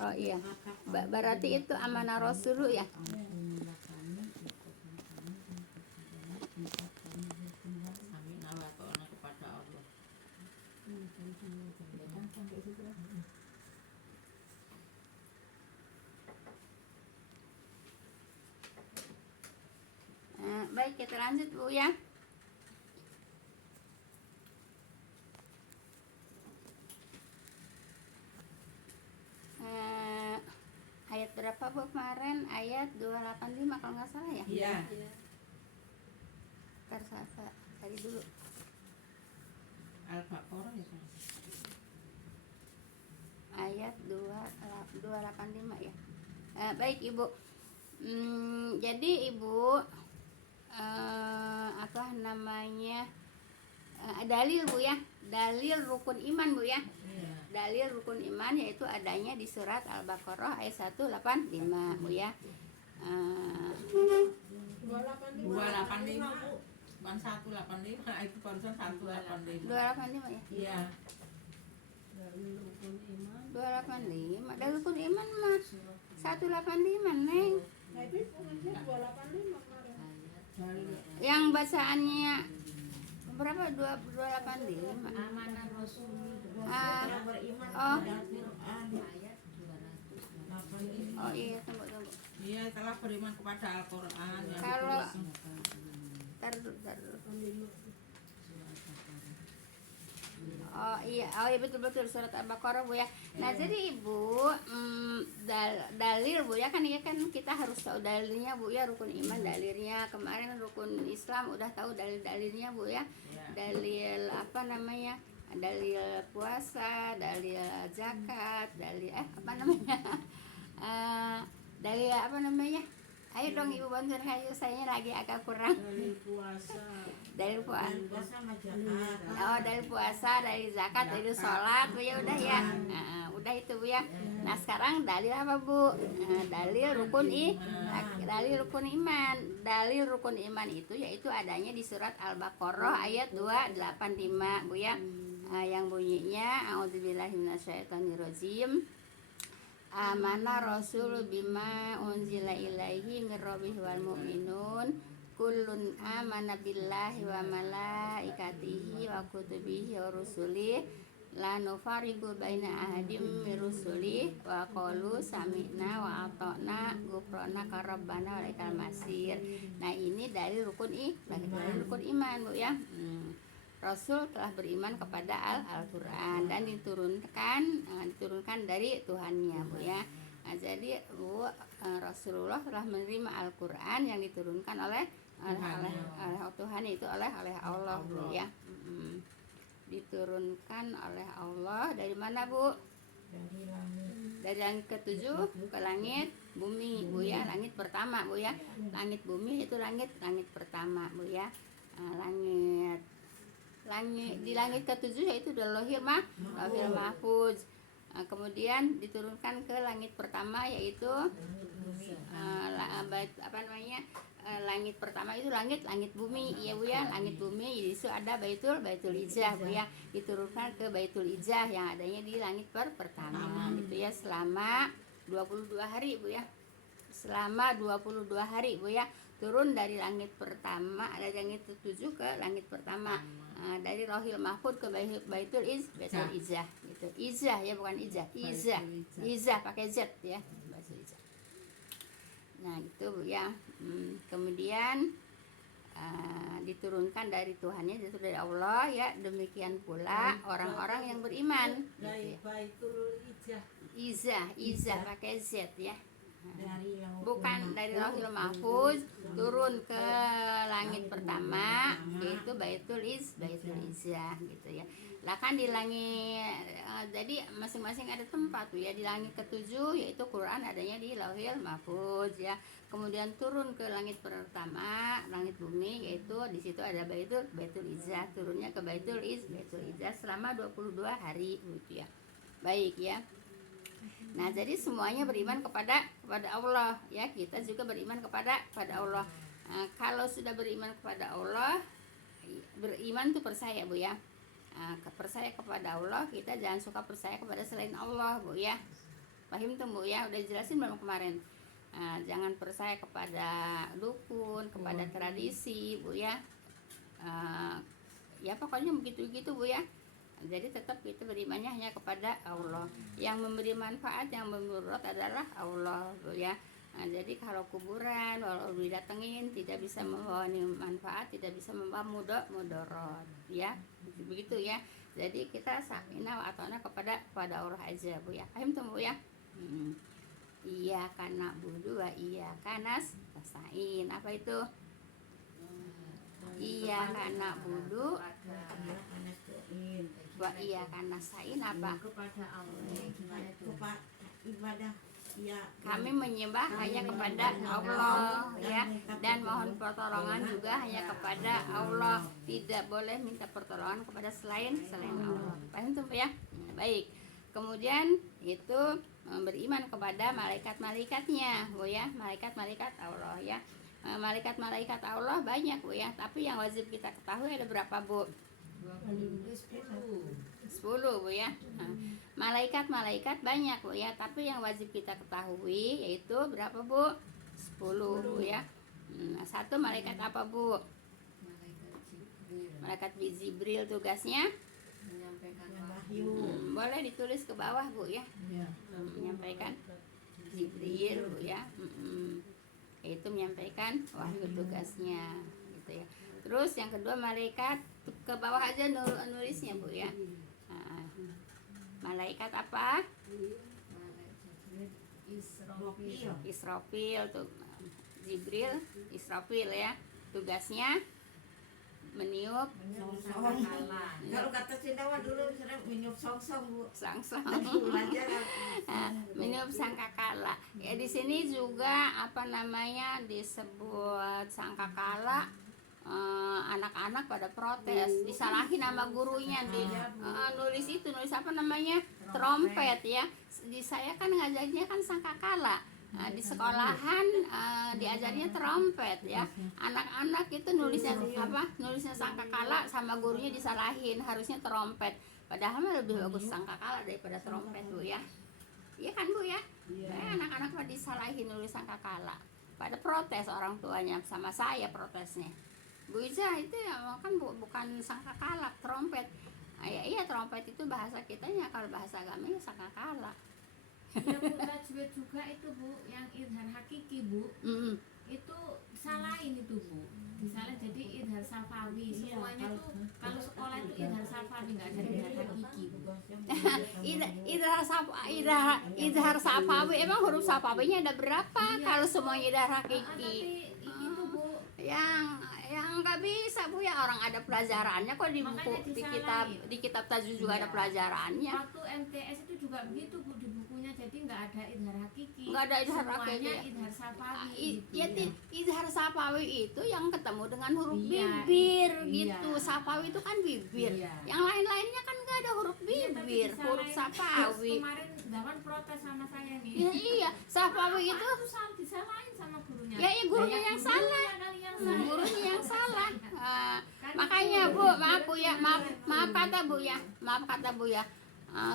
Oh iya, berarti itu amanah Rasul ya. Baik, kita lanjut Bu ya. Ayat berapa Bu kemarin? Ayat 285 kalau nggak salah ya? Iya. Saya cari dulu. Al-Baqarah ya. Ayat 285 ya. Baik Ibu. Jadi Ibu apa namanya? Dalil Bu ya. Dalil rukun iman Bu ya. Dalil rukun iman yaitu adanya di surat Al-Baqarah ayat 185 Bu ya. 285 bukan 185, itu barusan 185. 285 ya? Iya. 285. Dalil rukun iman mah 185 Neng. Nah itu bukannya 285 kemarin. Yang bacaannya berapa? 285. Amanah Rasul Beriman Oh. kepada Al-Quran. Oh iya, tunggu. Iya, telah beriman kepada Al-Quran yang Kalau ditulis. tar dulu. Oh iya betul surat Al-Baqarah Bu ya. Nah jadi Ibu dalil Bu ya kan kita harus tahu dalilnya Bu ya, rukun iman dalilnya. Kemarin rukun Islam udah tahu dalilnya Bu ya. Dalil apa namanya? Dalil puasa, dalil zakat, dalil apa namanya? Dalil apa namanya? Ayo dong Ibu bantuin saya lagi agak kurang. Dari puasa. Dalil puasa. Sama zakat. Oh, dari puasa, dari zakat, dari sholat, Bu ya udah ya. Udah itu Bu ya. Nah sekarang dalil apa Bu? Dalil rukun dalil rukun iman. Dalil rukun iman itu yaitu adanya di surat Al-Baqarah ayat 285 Bu ya. Yang bunyinya a'udzubillahi minasyaitonirrajim. Amana Rasul bima unzila ilaihi mir rabbih wal mu'minun kullun amana billahi wa malaikatihi wa kutubihi wa rusulihi la nufariqu baina ahadim mir rusuli wa qalu sami'na wa ata'na ghufranaka rabbana wa ilaikal masir. Nah ini dari rukun iman Bu ya. Rasul telah beriman kepada Al-Quran dan diturunkan dari Tuhannya Bu ya. Nah, jadi Bu Rasulullah telah menerima Al-Quran yang diturunkan oleh Tuhan, itu oleh Allah Bu ya. Diturunkan oleh Allah dari mana Bu? Dari langit ke-7 ke langit bumi Bu ya. Langit pertama Bu ya. Langit bumi itu langit pertama Bu ya. Di langit ke-7 yaitu Lauhul Mahfuz. Kemudian diturunkan ke langit pertama yaitu langit pertama itu langit bumi ya Bu ya. Langit bumi di situ ada Baitul Izzah Bu ya. Diturunkan ke Baitul Izzah yang adanya di langit pertama gitu ya, selama 22 hari Bu ya. Selama 22 hari Bu ya. Turun dari langit pertama, dari langit ke-7 ke langit pertama. Dari Lauhul Mahfuz ke Baitul Izzah gitu. Izzah ya, bukan Izzah. Izzah pakai Z ya. Baitul Izzah. Nah, gitu Bu ya. Kemudian diturunkan dari Tuhannya, itu dari Allah ya. Demikian pula orang-orang yang beriman. Dari Baitul Izzah pakai Z ya. Bukan dari Lauhul Mahfuz turun ke langit pertama yaitu Baitul Izzah gitu ya. Lah kan di langit jadi masing-masing ada tempat tuh ya. Di langit ke-7 yaitu Quran adanya di Lauhul Mahfuz ya. Kemudian turun ke langit pertama, langit bumi, yaitu di situ ada Baitul Izzah. Turunnya ke Baitul Izzah selama 22 hari gitu ya. Baik ya. Nah, jadi semuanya beriman kepada Allah ya. Kita juga beriman kepada Allah. Kalau sudah beriman kepada Allah, beriman itu percaya Bu ya. Percaya kepada kepada Allah, kita jangan suka percaya kepada selain Allah, Bu ya. Paham tuh Bu ya, udah jelasin belum kemarin. Jangan percaya kepada dukun, kepada tradisi, Bu ya. Ya pokoknya begitu-begitu Bu ya. Jadi tetap kita berimannya hanya kepada Allah. Yang memberi manfaat, yang memudarat adalah Allah, Bu ya. Jadi kalau kuburan walau didatengin tidak bisa membawa manfaat, tidak bisa membawa mudarat, ya. Begitu ya. Jadi kita sakina wa atona kepada Allah aja, Bu ya. Paham tuh Bu ya? Iya karena budu wa iya kanas tastain. Apa itu? Iya karena budu wa iya kanas tain apa? Kepada Allah. Kepada ibadah. Ya, kami menyembah hanya kepada Allah ya, dan mohon pertolongan juga hanya kepada Allah, tidak boleh minta pertolongan kepada selain Allah. Paham tuh ya? Baik. Kemudian itu beriman kepada malaikat-malaikatnya, Bu ya, malaikat-malaikat Allah ya. Malaikat-malaikat Allah banyak Bu ya, tapi yang wajib kita ketahui ada berapa Bu? 10 Bu ya. Malaikat-malaikat banyak Bu ya, tapi yang wajib kita ketahui yaitu berapa Bu? 10 Bu ya. Satu malaikat apa Bu? Malaikat Jibril, tugasnya boleh ditulis ke bawah Bu ya. Menyampaikan Jibril Bu ya. Itu menyampaikan wahyu tugasnya gitu ya. Terus yang kedua malaikat, ke bawah aja nulisnya Bu ya. Malaikat apa? Israfil tuh. Jibril, Israfil ya. Tugasnya meniup Kalau kata Cindawa dulu sering meniup songsong Bu. sangsang. Belajar Meniup sangkakala. Ya di sini juga apa namanya disebut sangkakala. Anak-anak pada protes, disalahin sama gurunya, nulis apa namanya, trompet ya. Di saya kan ngajarnya kan sangkakala, di sekolahan diajarnya trompet ya. Anak-anak itu nulisnya apa? Nulisnya sangkakala, sama gurunya disalahin, harusnya trompet. Padahal lebih bagus sangkakala daripada trompet Bu ya. Iya kan Bu ya? Anak-anak pada disalahin nulis sangkakala. Pada protes orang tuanya, sama saya protesnya. Bu Iza itu ya kan bukan sangkakala, trompet. Iya trompet itu bahasa kitanya, kalau bahasa agamanya sangkakala. Ya Bu, tajwid juga itu Bu, yang idhar hakiki Bu, itu salahin itu Bu, misalnya jadi idhar safawi, semuanya tuh kalau sekolah itu idhar safawi, nggak ada idhar hakiki Bu. Idhar safawi, emang huruf safawinya ada berapa? Kalau semuanya idhar hakiki? Tapi itu Bu, yang nggak bisa Bu ya, orang ada pelajarannya kok di buku, di kitab tajwid juga ada pelajarannya. Waktu MTS itu juga begitu Bu, di bukunya, jadi nggak ada idhar hakiki, Nggak ada idhar semuanya hakiki. idhar safawi gitu Ya, ya. idhar safawi itu yang ketemu dengan huruf Iya, bibir iya. gitu. Safawi itu kan bibir. Iya. Yang lain-lainnya kan nggak ada huruf Iya, tapi bibir, huruf disalahin. safawi. Kemarin Dawan protes sama saya nih. Ya, iya, safawi itu Aku disalahin sama gurunya. ya gurunya yang salah. Kali yang salah. Gurunya yang salah. Makanya Bu, maaf Bu ya, maaf kata Bu ya,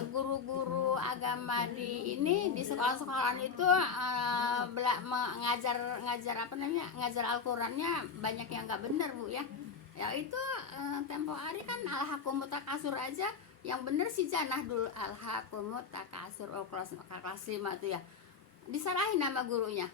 guru-guru agama di sekolah-sekolahan itu ngajar apa namanya, ngajar Al-Qurannya banyak yang nggak benar Bu ya. Ya itu tempo hari kan alhaqumut takasur aja, yang benar si Janah dulu, alhaqumut takasur kelas 5 tuh ya. Disalahin nama gurunya.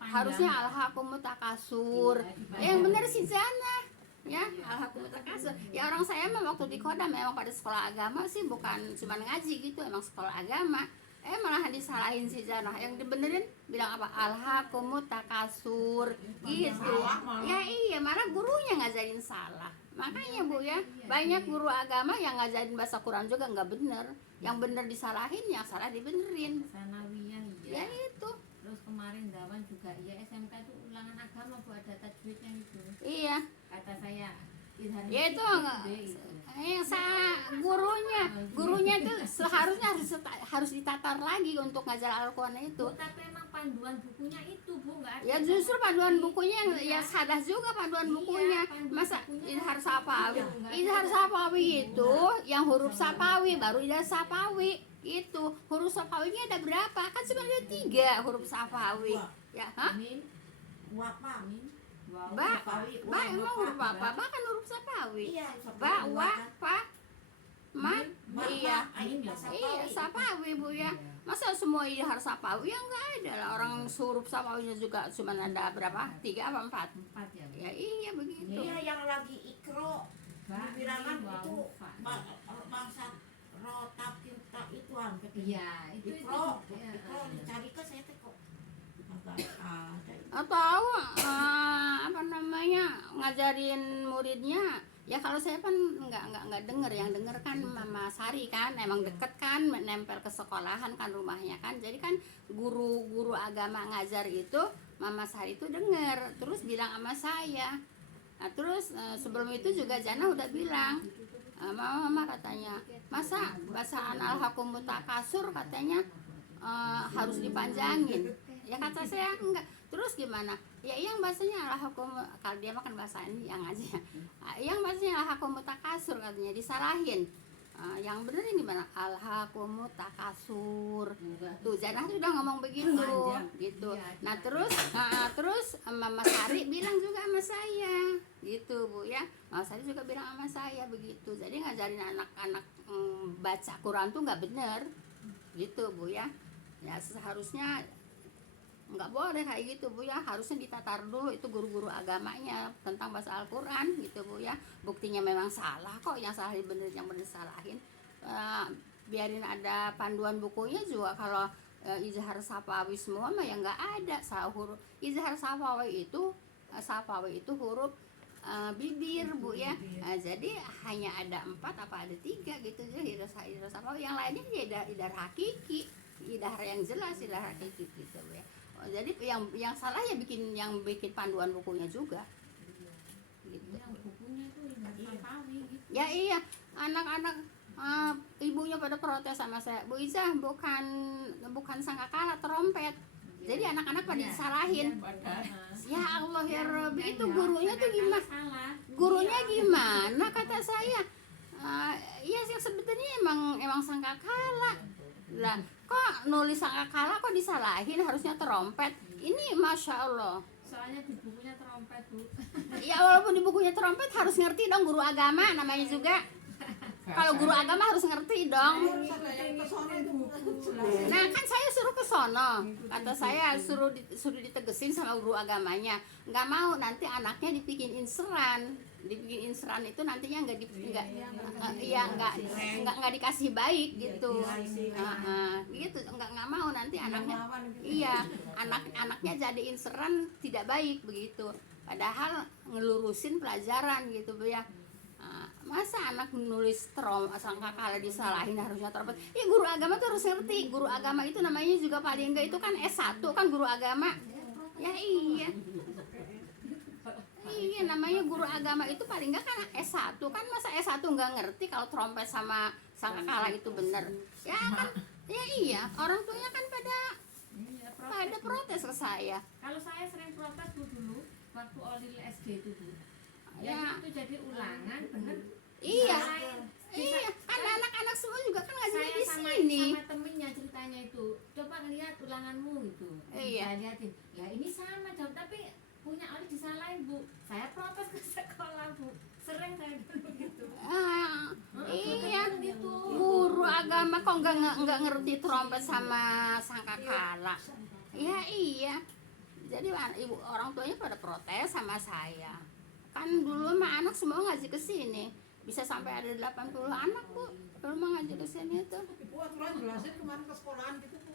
Harusnya alhaqumut takasur. Yang benar si Janah. Ya, alhamdulillah takasur. Ya orang saya mah waktu di Kodam memang pada sekolah agama sih, bukan cuma ngaji gitu, emang sekolah agama. Malah disalahin si Janah, yang dibenerin bilang apa? Alhaqumut takasur gitu. Ya iya, malah gurunya ngajarin salah. Makanya Bu ya, banyak guru agama yang ngajarin bahasa Quran juga nggak bener. Yang bener disalahin, yang salah dibenerin. Sanawiyah Ya iya. itu. Terus kemarin Dawan juga iya, SMK itu ulangan agama Bu, ada tajwidnya itu. Iya. Kata saya idhar Ya itu hakiki gede itu. gurunya tuh seharusnya harus ditatar lagi untuk ngajar Al-Quran itu. Bu, tapi emang panduan bukunya itu Bu, nggak ada. Ya justru panduan bukunya yang ya sadah juga panduan bukunya. Masa Idhar Safawi? Idhar Safawi itu yang huruf Safawi baru Idhar Safawi itu huruf Safawinya ada berapa? Kan cuma ada 3 huruf Safawi. Ya, hah? Min, Wapa, Min. Ba, emang huruf apa? Ba kan huruf Safawi. Iya, Ba, wa, fa, ma, iya. Iya, Safawi Bu ya. Masa semua Idhar Safawi? Ya enggak ada lah. Orang huruf Safawinya juga cuma ada berapa? 3 apa 4? 4 ya Bu. Ya iya begitu. Iya, yang lagi ikro Ba, bilangan min, itu waw, fa. bangsa rota kita ituan Iya, itu ikro ya. dicari ke saya teh kok agak ada. Atau apa namanya ngajarin muridnya ya kalau saya kan nggak denger, yang denger kan Mama Sari kan emang deket kan nempel ke sekolahan kan rumahnya kan, jadi kan guru agama ngajar itu Mama Sari itu denger terus bilang sama saya. Nah terus sebelum itu juga Jana udah bilang mama katanya masa bacaan al-hakumut takasur katanya harus dipanjangin. Ya kata saya enggak. Terus gimana? Ya yang bahasanya al-hakum, kalau dia makan bahasa ini yang aja. Yang bahasanya al-hakumut takasur katanya disalahin. Yang bener ini gimana? Al-hakumut takasur. Tuh Janah tuh udah ngomong begitu gitu. Nah terus Mama Sari bilang juga sama saya gitu Bu ya. Mama Sari juga bilang sama saya begitu. Jadi ngajarin anak-anak baca Quran tuh nggak bener gitu Bu ya. Ya seharusnya nggak boleh kayak gitu Bu ya, harusnya ditatar dulu itu guru-guru agamanya tentang bahasa Al-Quran gitu Bu ya. Buktinya memang salah kok, yang salah bener, yang bener salahin. Biarin ada panduan bukunya juga. Kalau Izhar Safawi semua mah ya nggak ada sahur. Izhar Safawi itu huruf bibir Bu ya. Jadi hanya ada 4 apa ada 3 gitu aja Izhar Safawi, yang lainnya ya idhar hakiki, idhar yang jelas, idhar hakiki gitu Bu ya. Jadi yang salah ya yang bikin panduan bukunya juga gitu. Yang bukunya itu Idhar Safawi gitu. Ya iya, anak-anak ibunya pada protes sama saya, Bu Iza bukan sangkakala, trompet. Jadi anak-anak pada disalahin. Ya Allah ya Rabbi, itu gurunya tuh gimana? Gurunya gimana kata saya? Iya sih sebetulnya emang sangkakala. Lah kok nulis sangkakala kok disalahin, harusnya trompet. Ini Masya Allah. Soalnya di bukunya trompet Bu. Ya walaupun di bukunya trompet harus ngerti dong, guru agama namanya juga. Kalau guru agama harus ngerti dong. Nah kan saya suruh ke sono, kata saya suruh ditegesin sama guru agamanya. Nggak mau, nanti anaknya dibikin inseran itu nantinya nggak dikasih baik gitu. Gitu nggak mau nanti anaknya. Iya, anaknya jadi inseran tidak baik begitu. Padahal ngelurusin pelajaran gitu Bu ya. Masa anak menulis sangkakala disalahin, harusnya trompet. Ya guru agama tuh harus ngerti. Guru agama itu namanya juga paling enggak itu kan S1 kan guru agama. Ya iya. Iya namanya guru agama itu paling enggak kan S1 kan, masa S1 enggak ngerti kalau trompet sama sangkakala itu bener. Ya kan. Ya iya, orang tuanya kan pada protes ke saya. Kalau saya sering protes Bu dulu waktu Olil SD itu Bu. Ya. Itu jadi ulangan bener. Iya. Iya, kan anak-anak semua juga kan ngajarnya di sini. Sama temennya ceritanya itu, coba ngeliat ulanganmu gitu. Iya. Saya liatin, ya ini sama jawab tapi punya Oli disalahin Bu. Saya protes ke sekolah Bu. Sering saya dulu gitu. Iya. Gitu. Guru agama kok nggak ngerti trompet sama sangkakala. Ya iya. Jadi ibu orang tuanya pada protes sama saya. Kan dulu mah anak semua ngaji ke sini. Bisa sampai ada 80 anak Bu. Dulu mah ngaji ke sini tuh. Ibu aturan jelasin kemarin ke sekolahan gitu Bu.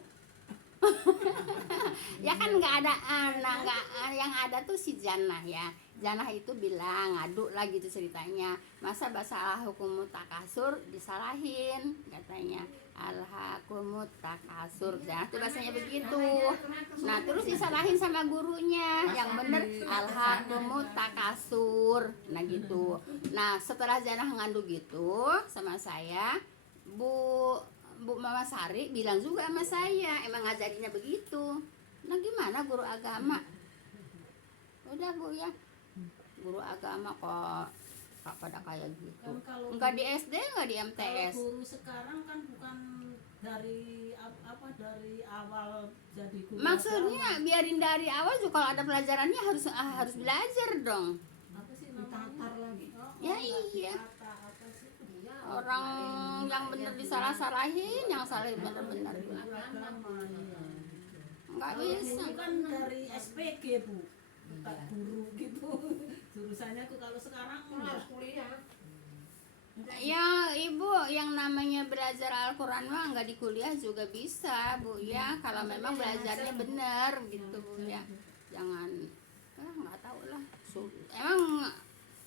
Ya kan nggak ada anak, yang ada tuh si Janah ya. Janah itu bilang ngadu lah gitu ceritanya. Masa bahasa al-hakumut takasur disalahin katanya. Al-hakumut takasur. Janah tuh bahasanya begitu. Nah terus disalahin sama gurunya. Yang bener al-hakumut takasur. Nah gitu. Nah setelah Janah ngadu gitu sama saya, Bu Bu Mama Sari bilang juga sama saya, emang ngajarinya begitu. Nah gimana guru agama? Udah Bu ya, guru agama kok pada kayak gitu. Kan kalau Enggak di SD, enggak di kalau MTS. guru sekarang kan bukan dari dari awal jadi guru Maksudnya agama. biarin dari awal juga kalau ada pelajarannya harus belajar dong. Apa sih namanya? Ditatar lagi. Ya iya. Apa sih? Iya, Orang yang benar disalah-salahin, yang salah benar-benar. Guru agama. Iya. Enggak Kalau bisa. dulu kan dari SPG Bu, bukan guru gitu. Jurusannya tuh kalau sekarang harus kuliah. Ya ibu, yang namanya belajar Al-Quran mah nggak di kuliah juga bisa Bu ya, kalau memang belajarnya benar gitu Bu ya. Jangan nggak tahu lah.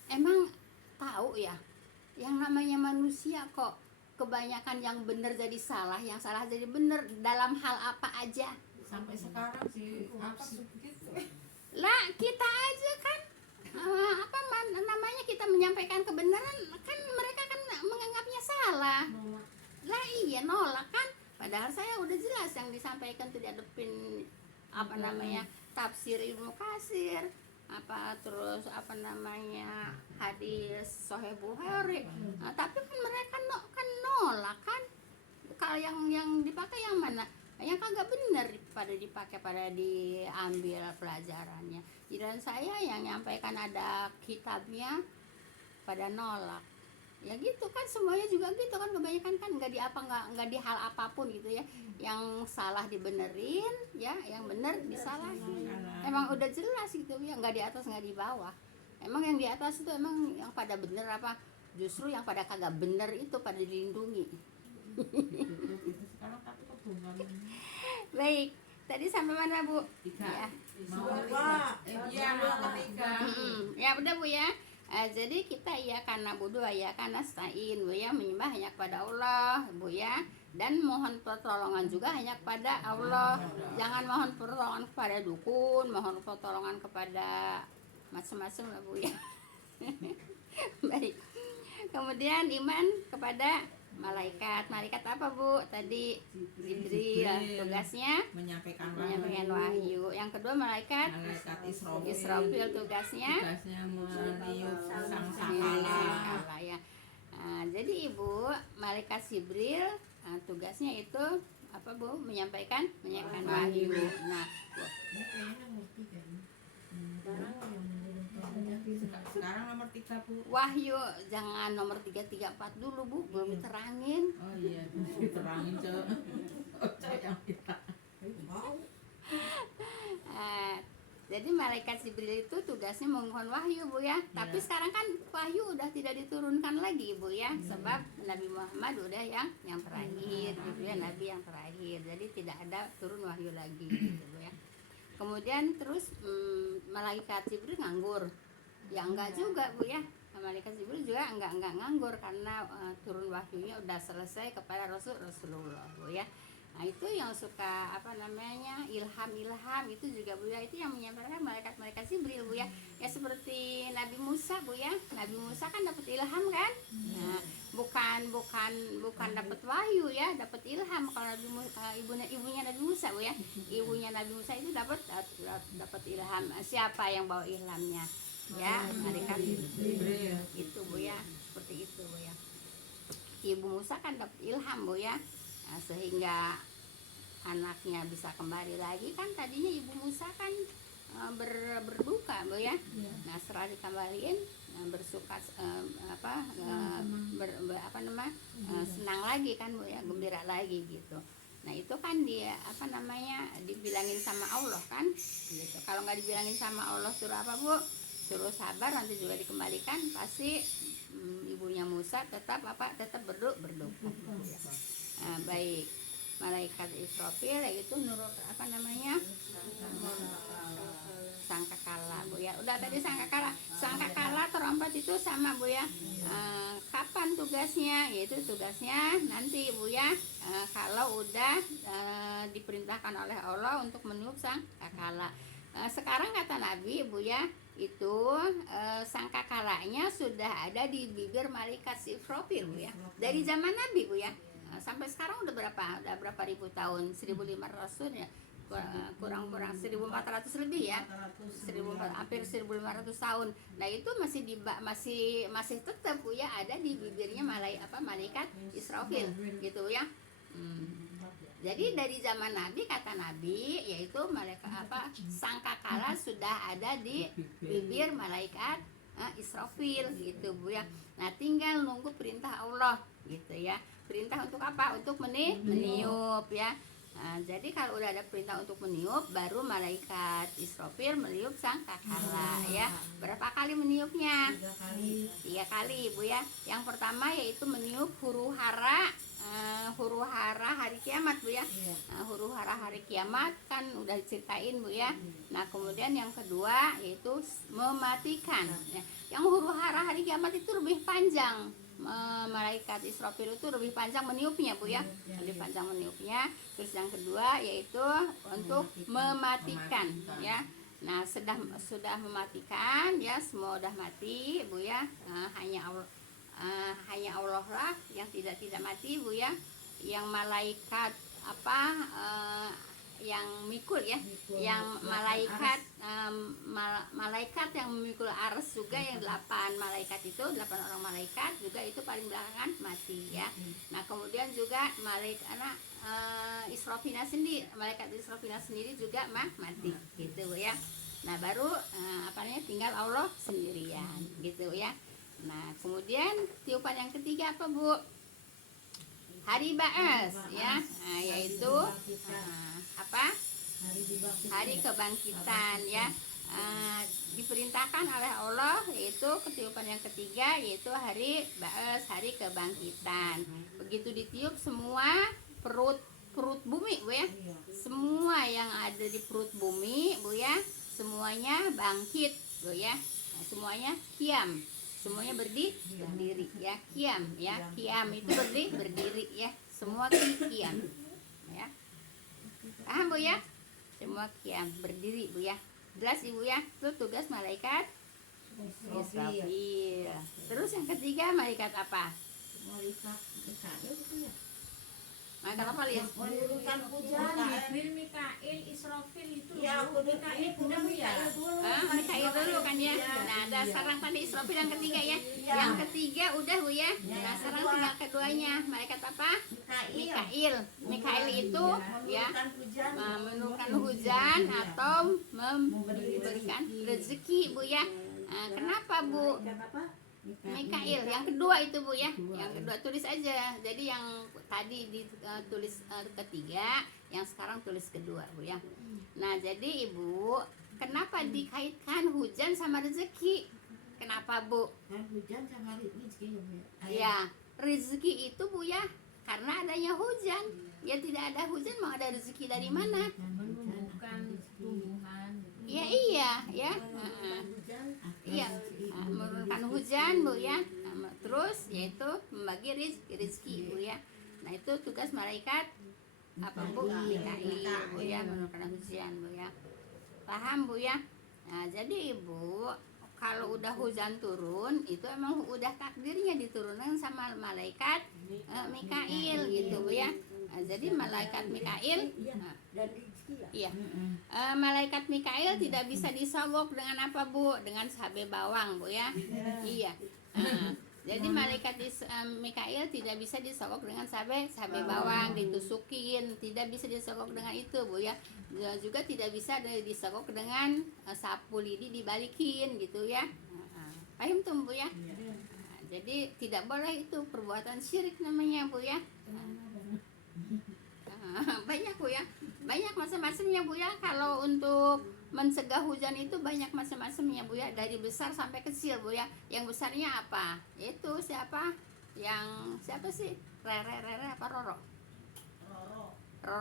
Emang tahu ya, yang namanya manusia kok kebanyakan yang benar jadi salah, yang salah jadi benar dalam hal apa aja. Sampai sekarang sih apa begitu. Lah kita aja kan namanya kita menyampaikan kebenaran kan mereka kan menganggapnya salah. Lah iya nolak kan, padahal saya udah jelas yang disampaikan tuh di adepin apa namanya tafsir Ibnu Katsir, apa terus apa namanya hadis Sahih Bukhari. Nah, tapi kan mereka kan nolak kan, kalau yang dipakai yang mana, yang kagak benar pada dipakai, pada diambil pelajarannya. Dan saya yang nyampaikan ada kitabnya pada nolak. Ya gitu kan, semuanya juga gitu kan, kebanyakan kan nggak di hal apapun gitu ya, yang salah dibenerin ya, yang bener disalahin. Emang udah jelas gitu ya, nggak di atas nggak di bawah. Emang yang di atas itu emang yang pada bener apa, justru yang pada kagak bener itu pada dilindungi. Sekarang tapi kebunan. Baik, tadi sampai mana Bu? Ya. Iya, ketiga. Ya udah Bu ya. Jadi kita ya karena budu ya karena stain Bu ya, menyembah hanya kepada Allah Bu ya, dan mohon pertolongan juga hanya kepada Allah. Jangan mohon pertolongan kepada dukun, mohon pertolongan kepada macam-macam lah Bu ya. Baik. Kemudian iman kepada malaikat apa Bu? Tadi Jibril, tugasnya menyampaikan wahyu. Yang kedua malaikat Israfil, tugasnya meniup sangkakala ya. Jadi Ibu, malaikat Jibril tugasnya itu apa Bu? Menyampaikan wahyu. Nah, sekarang nomor 3 Bu. wahyu jangan nomor 3, 3, 4 dulu Bu, belum diterangin. Oh iya, diterangin yang kita mau. Jadi malaikat Jibril itu tugasnya memohon wahyu Bu ya. Tapi sekarang kan wahyu udah tidak diturunkan lagi Bu ya, sebab Nabi Muhammad udah yang terakhir gitu ya, Nabi yang terakhir. Jadi tidak ada turun wahyu lagi gitu Bu ya. Kemudian terus malaikat Jibril nganggur. Ya enggak juga Bu ya. Malaikat Jibril juga enggak nganggur karena turun wahyunya udah selesai kepada Rasulullah Bu ya. Nah itu yang suka apa namanya ilham itu juga Bu ya, itu yang menyampaikan malaikat Jibril Bu ya. Ya seperti Nabi Musa Bu ya. Nabi Musa kan dapat ilham kan? Nah, bukan dapat wahyu ya, dapat ilham. Kalau ibunya Nabi Musa Bu ya. Ibunya Nabi Musa itu dapat ilham. Siapa yang bawa ilhamnya? Ya, malaikat Jibril. Itu Bu ya, seperti itu Bu ya. Ibu Musa kan dapat ilham Bu ya. Nah, sehingga anaknya bisa kembali lagi kan, tadinya Ibu Musa kan berduka Bu ya. Nah setelah dikembaliin bersuka senang lagi kan Bu ya, gembira lagi gitu. Nah itu kan dia apa namanya dibilangin sama Allah kan gitu. Kalau nggak dibilangin sama Allah suruh apa Bu? Suruh sabar, nanti juga dikembalikan, pasti ibunya Musa tetap berduka ya. Nah, baik, malaikat Israfil yaitu nurut apa namanya sangkakala Bu ya. Udah tadi sangkakala terompat itu sama Bu ya. Kapan tugasnya? Yaitu tugasnya nanti Bu ya, kalau udah diperintahkan oleh Allah untuk meniup sangkakala. Sekarang kata Nabi Bu ya, itu sangkakalanya sudah ada di bibir malaikat Israfil Bu ya, dari zaman Nabi Bu ya. sampai sekarang udah berapa ribu tahun, 1500 ya, kurang 1400 lebih ya, 1400, hampir 1500 tahun. Nah itu masih tetap Bu ya ada di bibirnya malaikat Israfil gitu ya. Jadi dari zaman Nabi, kata Nabi, yaitu malaikat sangkakala sudah ada di bibir malaikat Israfil gitu Bu ya. Nah tinggal nunggu perintah Allah gitu ya. Perintah untuk apa? Untuk meniup ya. Nah, jadi kalau udah ada perintah untuk meniup, baru malaikat Israfil meniup sangkakala ya. Berapa kali meniupnya? 3 kali Bu ya. Yang pertama yaitu meniup huru hara hari kiamat Bu ya. Huru hara hari kiamat kan udah diceritain Bu ya. Nah kemudian yang kedua yaitu mematikan ya. Yang huru hara hari kiamat itu lebih panjang, malaikat Israfil itu lebih panjang meniupnya Bu ya, lebih panjang meniupnya. Terus yang kedua yaitu untuk mematikan ya. Nah sudah mematikan ya, semua udah mati Bu ya. Hanya Allah lah yang tidak mati Bu ya. Yang malaikat yang mikul ya, yang malaikat malaikat yang memikul arsy juga, yang 8 malaikat itu, 8 orang malaikat juga itu paling belakangan mati ya. Nah kemudian juga malaikat Israfil sendiri juga mati gitu ya. Nah baru tinggal Allah sendirian gitu ya. Nah kemudian tiupan yang ketiga apa Bu? Hari Ba'ats ya, yaitu hari kebangkitan ya. Diperintahkan oleh Allah yaitu ketiupan yang ketiga yaitu hari Ba'ats, hari kebangkitan. Begitu ditiup semua perut bumi Bu ya, semua yang ada di perut bumi Bu ya, semuanya bangkit Bu ya. Nah, semuanya kiam, semuanya berdiri ya, kiam ya. Kiam itu berdiri ya, semua kiam ya. Paham Bu ya? Semua kiam berdiri Bu ya. Jelas Ibu ya? Itu tugas malaikat Israfil. Terus yang ketiga malaikat apa? Malaikat Mikail itu ya. Malaikat apa lihat? Menurunkan hujan. Jibril, Mikail, Israfil itu. Ya, Mikail udah Mikail dulu. Mikail dulu kan ya. Nah ada sekarang tadi Israfil yang ketiga ya. Yang ketiga udah Bu ya. Nah sekarang tinggal keduanya. Malaikat apa? Mikail. Mikail itu ya menurunkan hujan atau memberikan rezeki Bu ya. Nah, kenapa Bu? Mikail yang kedua itu Bu ya. Yang kedua tulis aja. Jadi yang tadi ditulis ketiga, yang sekarang tulis kedua Bu ya. Nah jadi Ibu, kenapa dikaitkan hujan sama rezeki? Kenapa Bu? Hujan sama rezeki Ya, rezeki itu Bu ya karena adanya hujan. Ya tidak ada hujan mau ada rezeki dari mana? Menumbuhkan tumbuhan. Ya iya ya. Iya, menurunkan hujan Bu ya. Terus yaitu membagi rezeki Bu ya. Nah itu tugas malaikat apa Bu? Mikail Bu ya, menurunkan hujan Bu ya. Paham Bu ya? Nah jadi Ibu, kalau udah hujan turun itu emang udah takdirnya diturunkan sama malaikat Mikail gitu Bu ya. Nah, jadi malaikat Mikail iya. Malaikat Mikail tidak bisa disogok dengan apa Bu? Dengan cabai bawang Bu ya. Iya. Jadi malaikat Mikail tidak bisa disogok dengan cabai bawang ditusukin, tidak bisa disogok dengan itu Bu ya. Juga tidak bisa disogok dengan sapu lidi dibalikin gitu ya. Paham tuh Bu ya? Jadi tidak boleh itu, perbuatan syirik namanya Bu ya. Banyak Bu ya, banyak macam-macamnya Bu ya. Kalau untuk mencegah hujan itu banyak macam-macamnya Bu ya, dari besar sampai kecil Bu ya. Yang besarnya apa? Itu siapa sih? Rere apa Roro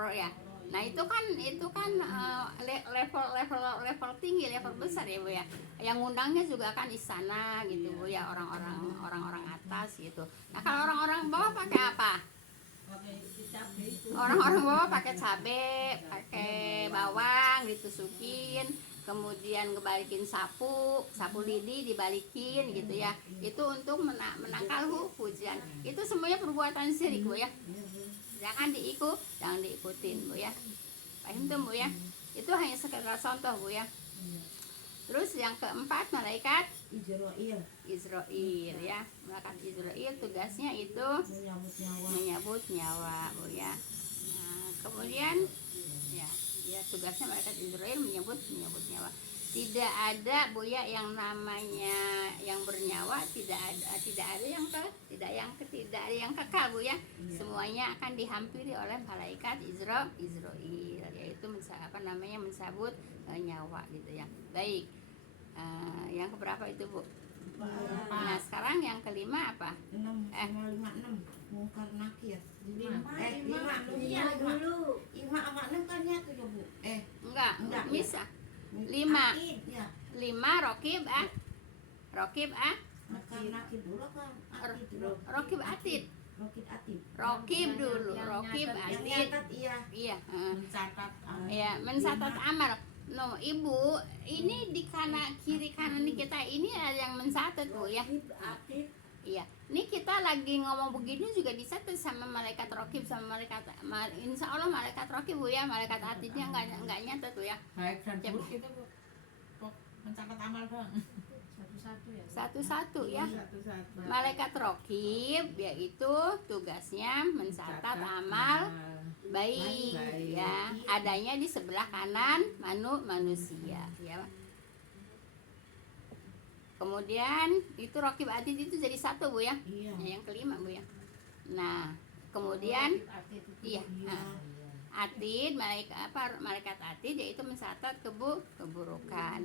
ya. Nah itu kan level tinggi, level besar ya Bu ya. Yang ngundangnya juga kan istana gitu Bu ya, orang-orang atas gitu. Nah kalau orang-orang bawah pakai apa? Orang-orang bawah pakai cabai, pakai bawang ditusukin, kemudian ngebalikin sapu lidi dibalikin gitu ya. Itu untuk menangkal hujan. Itu semuanya perbuatan syirik Bu ya. jangan diikutin Bu ya. Paham tuh Bu ya? Itu hanya sekedar contoh Bu ya. Terus yang keempat malaikat Israil ya. Malaikat Israil tugasnya itu menyambut nyawa Bu ya. Nah, kemudian ya tugasnya malaikat Israil menyambut nyawa. Tidak ada Bu ya yang namanya yang bernyawa, tidak ada yang kekal Bu ya. Semuanya akan dihampiri oleh malaikat Israil, yaitu mencabut nyawa gitu ya. Baik. Yang keberapa itu Bu? Nah sekarang yang kelima apa? 6 mungkar nakir. 5 sama 6 kan nyatu ya Bu. Enggak. Bisa. 5 ya. 5 rokib Mungkar nakir dulu kan atid dulu. rokib atid. Rokib Dulu. Rokib yang atid. nyatat Iya. mencatat Ya, mencatat amal. No, Ibu, ini di kiri kanan kita ini ada yang mencatat Bu ya. Iya, ini kita lagi ngomong begini juga dicatat sama malaikat rokib sama insya Allah malaikat rokib Bu ya, malaikat atidnya nggak nyatat Bu ya. baik dan buruk itu Bu mencatat amal doang. Satu-satu ya. Satu-satu. Malaikat rokib yaitu tugasnya mencatat amal baik ya, adanya di sebelah kanan manusia ya. Kemudian itu rokib atid itu jadi satu Bu ya. Iya. Nah, yang kelima Bu ya. Nah kemudian iya, atid malaikat atid yaitu mencatat keburukan.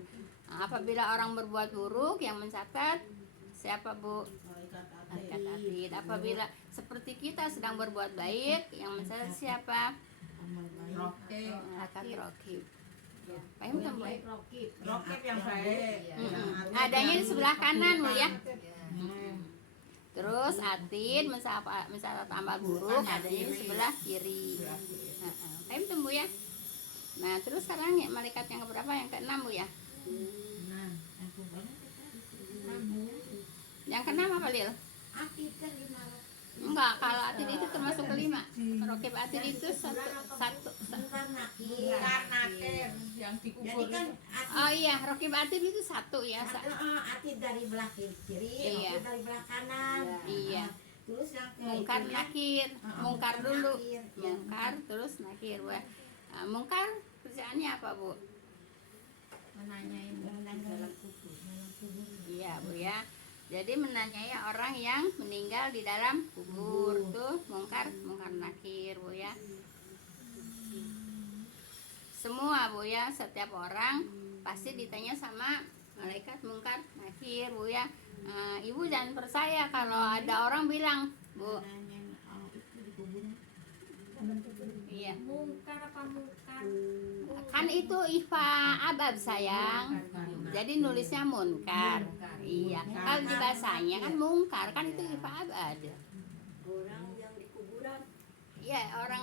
Nah, apabila orang berbuat buruk yang mencatat siapa Bu? Malaikat atid. Apabila seperti kita sedang berbuat baik yang mencatat siapa? Malaikat rokib. Paham kan Bu? Rokib yang baik. Adanya di sebelah kanan Bu ya. Terus atid mencatat amal buruk adanya di sebelah kiri. Paham tuh Bu ya. Nah terus sekarang ya malaikat yang keberapa? Yang keenam Bu ya. Yang keenam apa Lil? Atid kan 5. Enggak, kalau atid itu termasuk kelima. Rokib atid itu satu. Mungkar nakir. Yang Jadi dikubur kan itu. Oh iya, rokib atid itu satu ya. atid dari belah kiri, Iya. rokib dari belah kanan. Iya. Terus yang Mungkar itunya, nakir, mungkar dulu. nakir. Mungkar terus nakir Bu. Mungkar kerjaannya apa Bu? menanyain dalam Iya Bu ya. Jadi menanyai orang yang meninggal di dalam kubur tuh mungkar nakir Bu ya. Semua Bu ya, setiap orang pasti ditanya sama malaikat mungkar nakir Bu ya. Ibu jangan percaya kalau ada orang bilang Bu. Iya. mungkar apa mungkar Kan itu ifa abab sayang. Jadi nulisnya munkar. Iya. Kalau di bahasanya kan mungkar, kan itu ifa abad. orang yang di kuburan. Iya, orang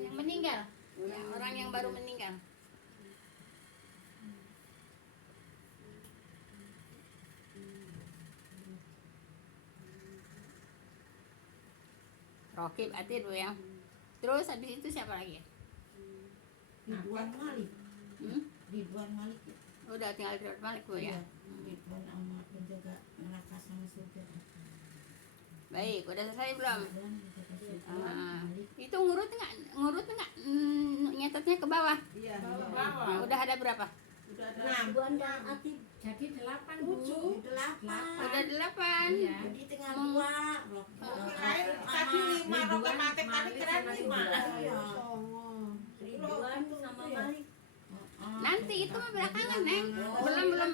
yang meninggal. Ya, orang yang baru meninggal. Rokib atid Bu ya. Terus habis itu siapa lagi? Ridwan Malik. Ridwan Malik. Udah tinggal Ridwan Malik Bu ya. Ridwan sama penjaga neraka sama surga. Baik, udah selesai belum? Dan penjaga surga. Itu ngurut nggak nyatetnya ke bawah? Iya, Nah, udah ada berapa? udah ada. Nah, Ridwan dan Atid jadi 8 Bu. 8. Udah 8. Iya. Jadi tinggal 2. Kirain tadi 5 rokib atid tadi kirain 5. Ridwan sama Malik. Nanti itu mah belakangan Neng.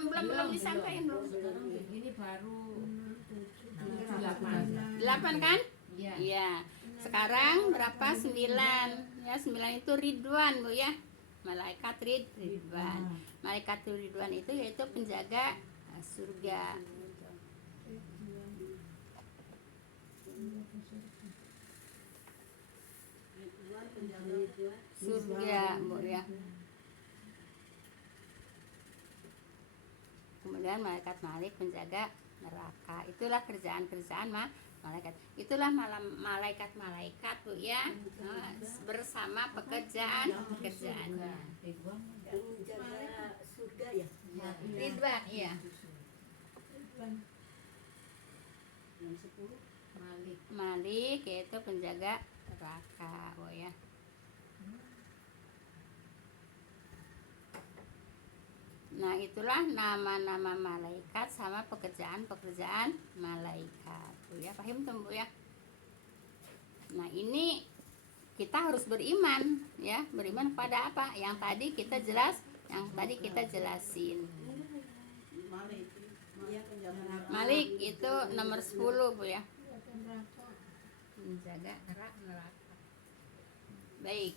Belum disampaikan belum. Ini baru 8 kan? Iya. Iya. Sekarang berapa? 9. Ya, 9 itu Ridwan Bu ya. Malaikat Ridwan. Malaikat Ridwan itu yaitu penjaga surga. Surga Bu ya. Kemudian malaikat Malik penjaga neraka. Itulah kerjaan-kerjaan malaikat. Itulah malaikat-malaikat Bu ya. Bersama pekerjaannya. Menjaga surga ya. Ridwan iya. Yang 10. Malik yaitu penjaga neraka Bu ya. Nah, itulah nama-nama malaikat sama pekerjaan-pekerjaan malaikat. Bu ya, paham tuh Bu ya? Nah, ini kita harus beriman ya. Beriman pada apa? Yang tadi kita jelasin. Malik itu nomor 10 Bu ya. Menjaga neraka. Baik,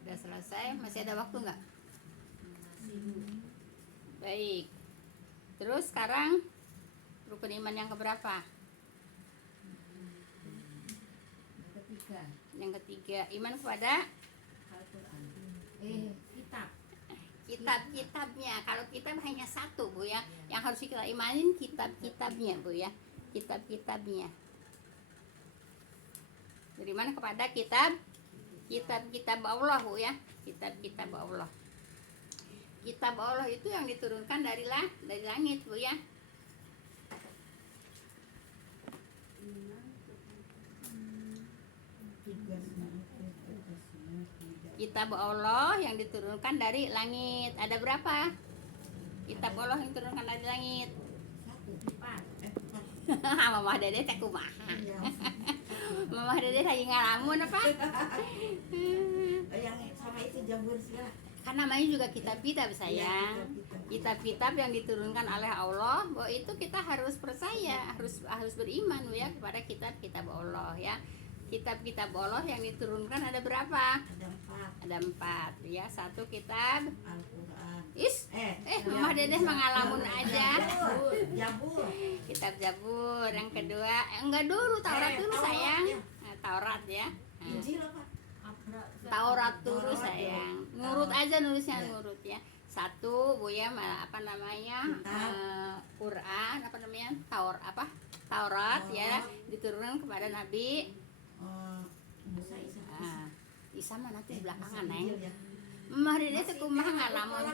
udah selesai. Masih ada waktu nggak? Baik. Terus sekarang rukun iman yang keberapa? Yang ketiga, iman kepada kitab-kitabnya. Kalau kitab hanya satu Bu ya. Yang harus kita imanin kitab-kitabnya Bu ya. Kitab-kitabnya. Beriman kepada kitab Allah Bu ya. Kitab-kitab Allah. Kitab Allah itu yang diturunkan dari langit Bu ya. Kitab Allah yang diturunkan dari langit. Ada berapa? Kitab Allah yang diturunkan dari langit. Mama Dede teh kumaha? Mama Dede lagi ngalamun apa? Yang sama itu Jabur segala. Kan namanya juga kitab-kitab sayang. Kitab-kitab yang diturunkan oleh Allah, bahwa itu kita harus percaya, harus beriman Bu ya kepada kitab-kitab Allah ya. Kitab-kitab Allah yang diturunkan ada berapa? Ada 4 ya. Satu kitab Al-Quran. Mama Dedeh mengalamun aja. Jabur. Kitab Jabur. Yang kedua, enggak dulu, Taurat dulu sayang. Nah, Taurat ya. Nah, Injil apa? Taurat dulu sayang. Ngurut aja nulisnya, ngurut ya. Satu Bu ya, apa namanya? Quran, apa namanya? Taurat ya, diturunkan kepada Nabi Isa mah nanti belakangan neng. Mah Dede teh kumaha ngalamun.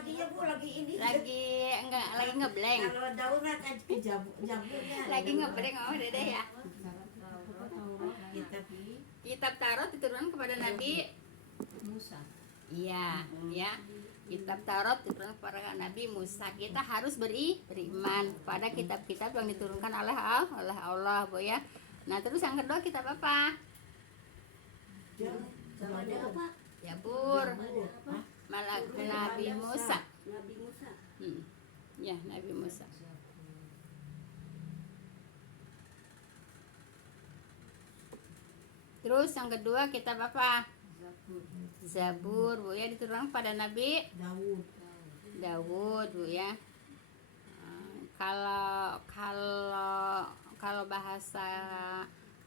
Lagi ngeblank. Kalau daurat kan ke Jaburnya. Lagi ngeblank Mah Dede ya. Kitab Taurat diturunkan kepada Nabi Musa. Iya, ya. Kitab Taurat diturunkan kepada Nabi Musa. Kita harus beriman pada kitab-kitab yang diturunkan oleh Allah Bu ya. Nah, terus yang kedua kitab apa? Sama ada apa? Jabur. Nabi Musa. Nabi Musa. Ya, Nabi Musa. Terus yang kedua kitab apa? Zabur Bu ya, diturunkan pada Nabi Daud Bu ya. Kalau bahasa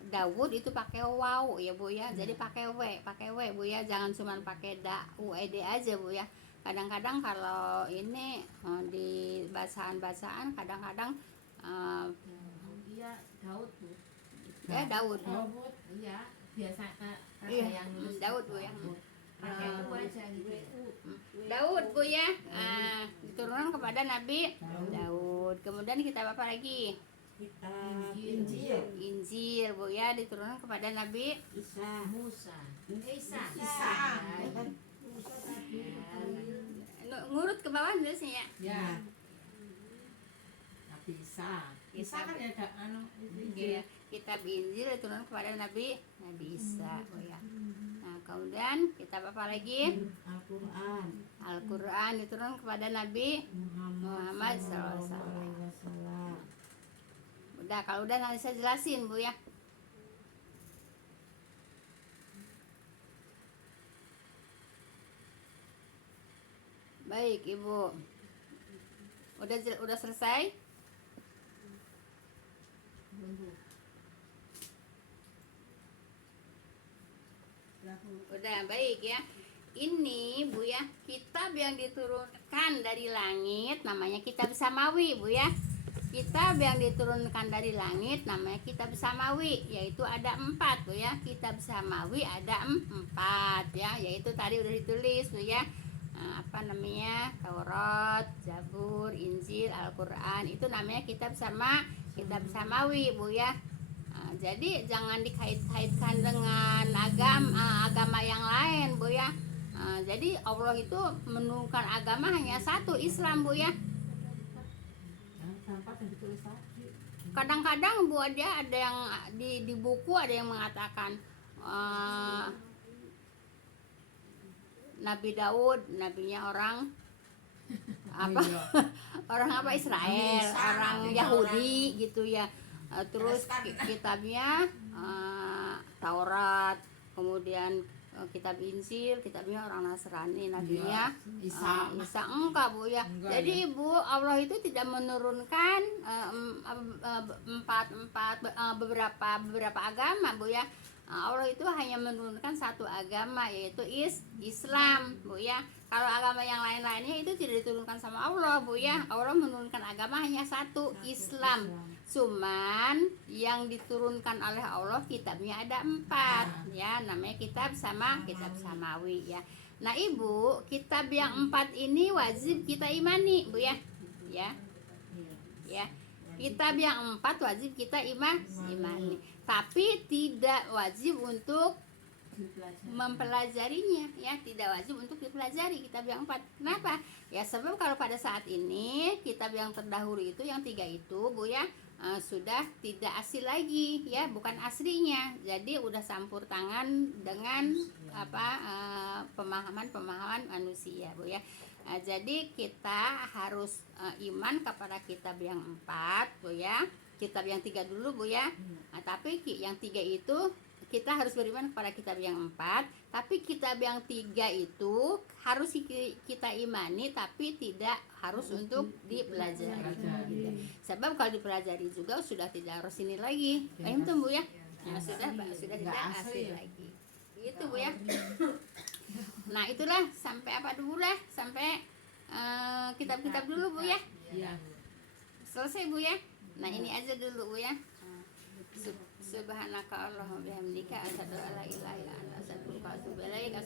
Daud itu pakai waw ya Bu ya. Jadi pakai w Bu ya. Jangan cuma pakai ed aja Bu ya. Kadang-kadang kalau ini di bacaan-bacaan kadang-kadang Iya, Daud Bu. ya Daud. Iya, biasa Iya, yang nulis Daud Bu ya. pakai U aja gitu. Daud Bu ya. Diturunkan kepada Nabi Daud. Kemudian kitab apa lagi? Injil Bu ya, diturunkan kepada Nabi Musa. ngurut ke bawah nulisnya ya. Ya. Nabi Isa. Isa kan ya ada Iya, kitab Injil diturunkan kepada Nabi Isa Bu ya. Nah, kemudian kitab apa lagi? Al-Quran diturunkan kepada Nabi Muhammad SAW. Udah, kalau udah nanti saya jelasin Bu ya. Baik Ibu. Udah selesai? Udah, baik ya. Ini Bu ya, kitab yang diturunkan dari langit namanya kitab Samawi Bu ya. kitab yang diturunkan dari langit namanya kitab samawi, yaitu ada 4 Bu ya. Kitab samawi ada 4 ya, yaitu tadi udah ditulis Bu ya. Apa namanya? Taurat, Zabur, Injil, Al-Qur'an. Itu namanya kitab samawi Bu ya. Jadi jangan dikait-kaitkan dengan agama yang lain Bu ya. Jadi Allah itu menurunkan agama hanya satu, Islam Bu ya. Tempat yang ditulis tadi. Kadang-kadang Bu ada yang di buku ada yang mengatakan Nabi Daud, nabinya orang apa? Orang apa Israel, Isa, orang nabinya Yahudi gitu ya. Terus kitabnya Taurat, kemudian kitab Injil, kitabnya orang Nasrani, nabinya Isa enggak Bu ya. Enggak, Jadi Ibu, Allah itu tidak menurunkan beberapa agama Bu ya. Allah itu hanya menurunkan satu agama, yaitu Islam Bu ya. Kalau agama yang lain-lainnya itu tidak diturunkan sama Allah Bu ya. Allah menurunkan agama hanya satu, Islam. Cuman yang diturunkan oleh Allah kitabnya ada 4 ya, namanya kitab samawi ya. Nah Ibu, kitab yang 4 ini wajib kita imani Bu ya. Ya. Kitab yang 4 wajib kita imani. Tapi tidak wajib untuk mempelajarinya ya, tidak wajib untuk dipelajari kitab yang 4. Kenapa? Ya sebab kalau pada saat ini kitab yang terdahulu itu yang 3 itu Bu ya, sudah tidak asli lagi ya, bukan aslinya. Jadi udah campur tangan dengan pemahaman manusia Bu ya. Jadi kita harus iman kepada kitab yang 4 Bu ya. Kitab yang 3 dulu Bu ya. Tapi yang 3 itu kita harus beriman kepada kitab yang 4. Tapi kitab yang 3 itu harus kita imani, tapi tidak harus untuk dipelajari gitu. Sebab kalau dipelajari juga sudah tidak harus ini lagi. Paham tuh Bu ya? Sudah tidak asli lagi. Gitu Bu ya. Nah itulah, sampai apa dulu lah, sampai kitab-kitab dulu Bu ya. Selesai Bu ya. Nah ini aja dulu Bu ya. Subhanaka Allahumma bihamdika asyhadu an la ilaha illa anta astaghfiruka wa atubu ilaik.